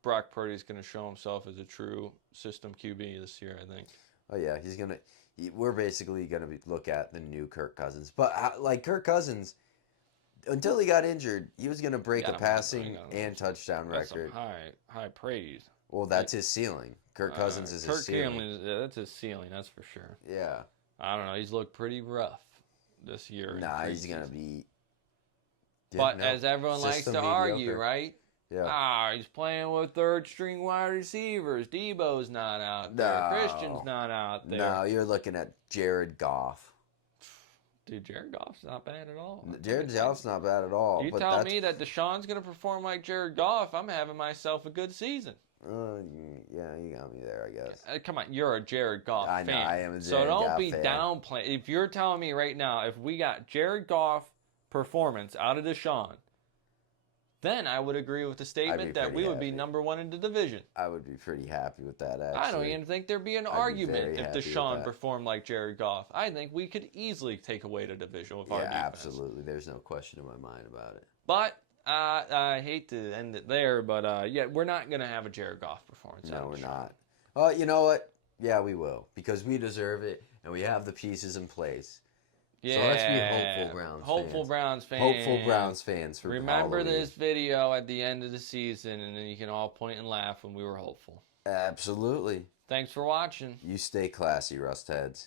Brock Purdy's going to show himself as a true system QB this year, I think. Oh, yeah, we're basically going to look at the new Kirk Cousins. But, Kirk Cousins, until he got injured, he was going to break a passing and touchdown record. High praise. Well, that's his ceiling. Kirk Cousins is his ceiling. That's his ceiling, that's for sure. Yeah. I don't know. He's looked pretty rough this year. Nah, he's going to be... But as everyone likes to argue, right? Yeah. He's playing with third-string wide receivers. Debo's not out there. Christian's not out there. No, you're looking at Jared Goff. Dude, Jared Goff's not bad at all. Jared Goff's not bad at all. You tell me that Deshaun's going to perform like Jared Goff, I'm having myself a good season. Yeah, you got me there, I guess. Come on, you're a Jared Goff fan. I know, I am a Jared Goff fan. So don't be fan. downplaying. If you're telling me right now, if we got Jared Goff performance out of Deshaun, then I would agree with the statement that we would be number one in the division. I would be pretty happy with that, actually. I don't even think there'd be an argument if Deshaun performed like Jared Goff. I think we could easily take away the division with our defense. Yeah, absolutely. There's no question in my mind about it. But I hate to end it there, but we're not going to have a Jared Goff performance. No, we're not. Well, you know what? Yeah, we will. Because we deserve it, and we have the pieces in place. Yeah. So let's be hopeful Browns fans. Hopeful Browns fans for Remember Halloween. this video at the end of the season, and then you can all point and laugh when we were hopeful. Absolutely. Thanks for watching. You stay classy, Rust Heads.